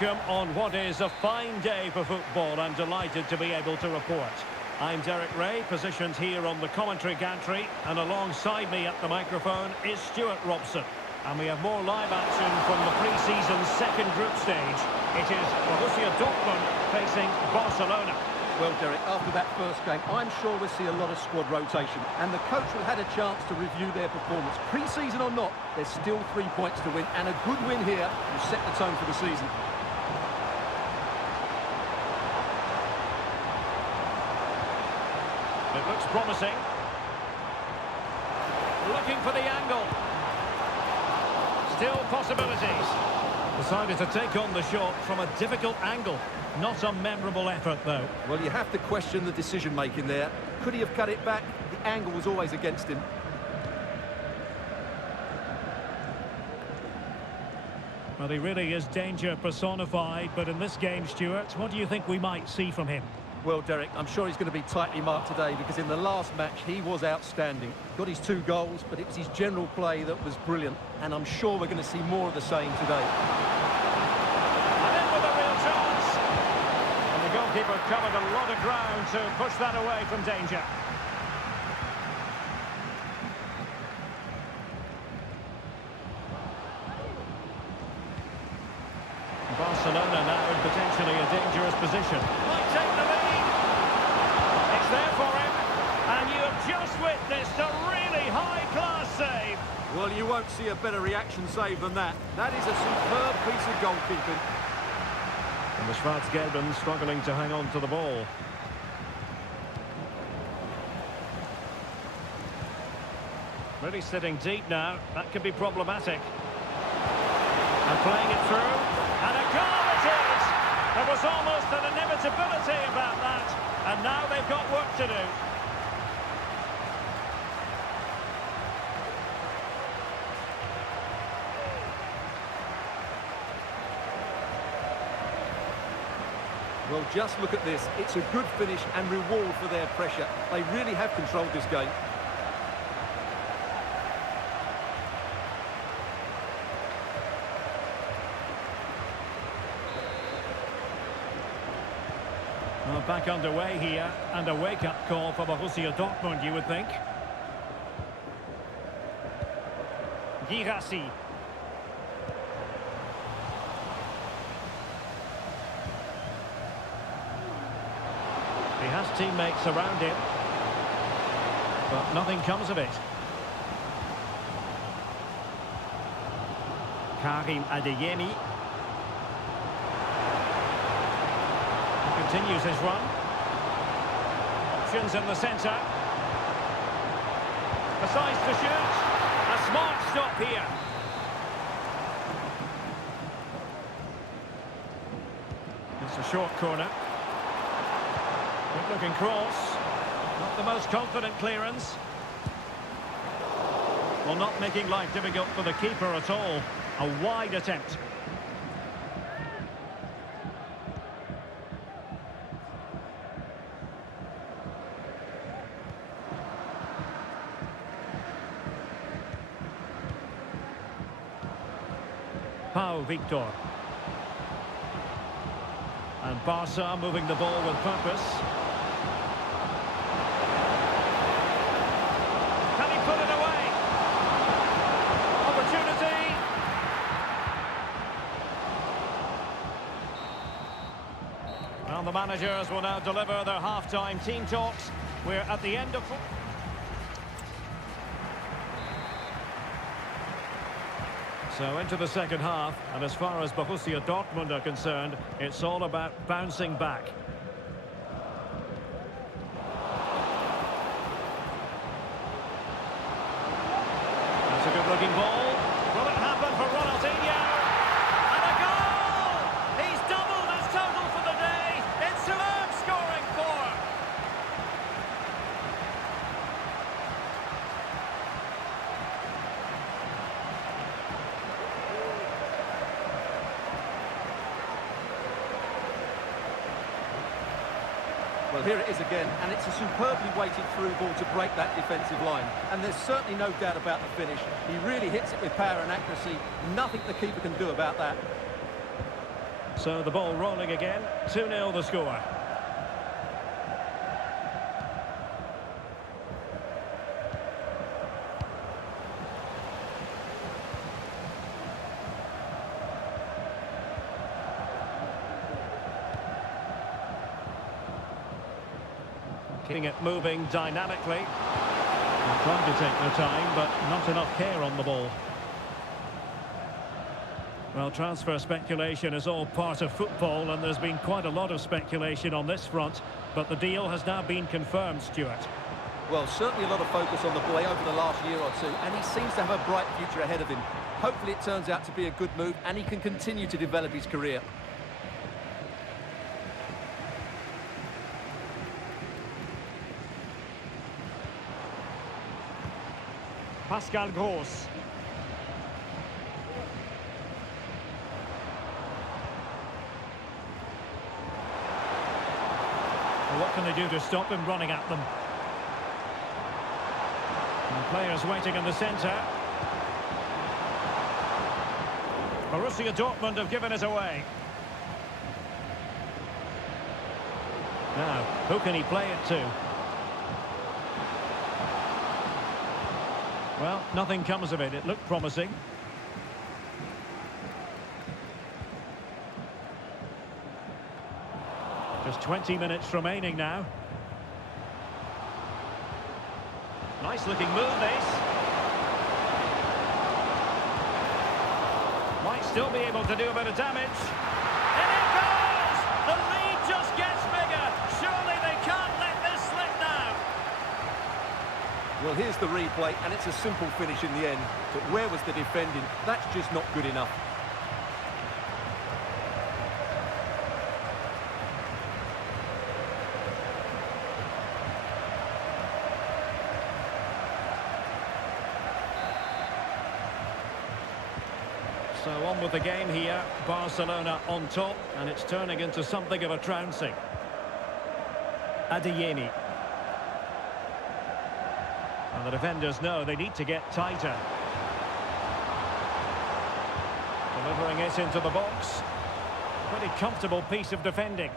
welcome on what is a fine day for football. I'm delighted to be able to report. I'm Derek Ray, positioned here on the commentary gantry, and alongside me at the microphone is Stuart Robson. And we have more live action from the pre-season second group stage. It is Borussia Dortmund facing Barcelona. Well, Derek, after that first game, I'm sure we'll see a lot of squad rotation. And the coach will have had a chance to review their performance. Pre-season or not, there's still 3 points to win. And a good win here will set the tone for the season. It looks promising. Looking for the angle. Still possibilities. Decided to take on the shot from a difficult angle. Not a memorable effort, though. Well, you have to question the decision-making there. Could he have cut it back? The angle was always against him. Well, he really is danger personified, but in this game, Stuart, what do you think we might see from him? Well, Derek, I'm sure he's going to be tightly marked today because in the last match, he was outstanding. Got his 2 goals, but it was his general play that was brilliant. And I'm sure we're going to see more of the same today. And in with a real chance. And the goalkeeper covered a lot of ground to push that away from danger. Barcelona now in potentially a dangerous position. Might take the lead. It's there for him. And you have just witnessed a really high-class save. Well, you won't see a better reaction save than that. That is a superb piece of goalkeeping. And the Schwarz-Gelben struggling to hang on to the ball. Really sitting deep now. That could be problematic. And playing it through. And a goal it is! There was almost an inevitability about that. And now they've got work to do. Well, just look at this. It's a good finish and reward for their pressure. They really have controlled this game. Well, back underway here, and a wake-up call for Borussia Dortmund, you would think. Girassi. He has teammates around him, but nothing comes of it. Karim Adeyemi. Continues his run. Options in the centre. Decides to shoot. A smart stop here. It's a short corner. Good looking cross. Not the most confident clearance. Well, not making life difficult for the keeper at all. A wide attempt. Pau Victor. And Barca moving the ball with purpose. Can he put it away? Opportunity. Well, the managers will now deliver their half-time team talks. We're at the end of... So into the second half, and as far as Borussia Dortmund are concerned, it's all about bouncing back. That's a good-looking ball. Will it happen for Ronaldinho? And a goal! He's doubled his total for the day. It's superb scoring for. Well, here it is again, and it's a superbly weighted through ball to break that defensive line. And there's certainly no doubt about the finish. He really hits it with power and accuracy. Nothing the keeper can do about that. So the ball rolling again. 2-0 the score. Keeping it moving dynamically. They're trying to take their time, but not enough care on the ball. Well, transfer speculation is all part of football, and there's been quite a lot of speculation on this front, but the deal has now been confirmed, Stuart. Well, certainly a lot of focus on the boy over the last year or two, and he seems to have a bright future ahead of him. Hopefully it turns out to be a good move, and he can continue to develop his career. Pascal Gross. Well, what can they do to stop him running at them? And players waiting in the centre. Borussia Dortmund have given it away. Now, who can he play it to? Well, nothing comes of it. It looked promising. Just 20 minutes remaining now. Nice looking move, this. Might still be able to do a bit of damage. And it goes! The lead just gets bigger. Surely they can't let this slip now. Well, here's the replay, and it's a simple finish in the end. But where was the defending? That's just not good enough. So on with the game here. Barcelona on top, and it's turning into something of a trouncing. Adeyemi. And the defenders know they need to get tighter. Delivering it into the box. Pretty comfortable piece of defending.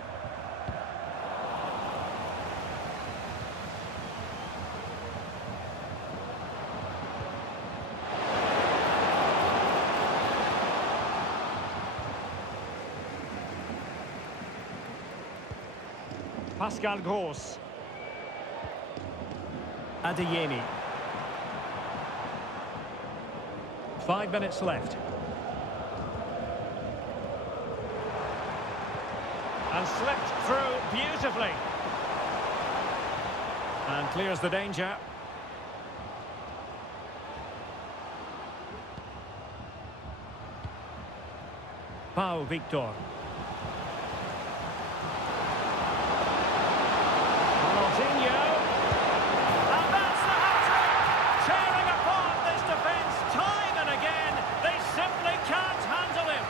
Pascal Gross. Adeyemi. 5 minutes left. And slipped through beautifully. And clears the danger. Pau Victor. Ronaldinho. And that's the hat-trick! Tearing apart this defence time and again. They simply can't handle him.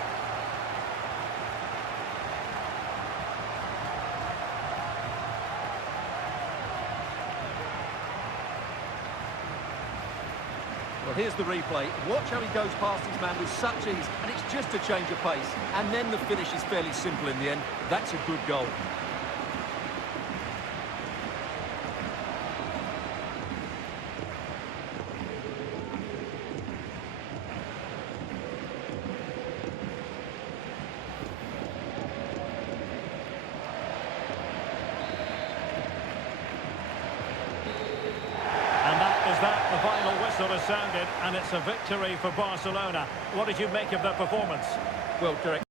Well, here's the replay. Watch how he goes past his man with such ease, and it's just a change of pace. And then the finish is fairly simple in the end. That's a good goal. The final whistle has sounded, and it's a victory for Barcelona. What did you make of their performance? Well, Derek,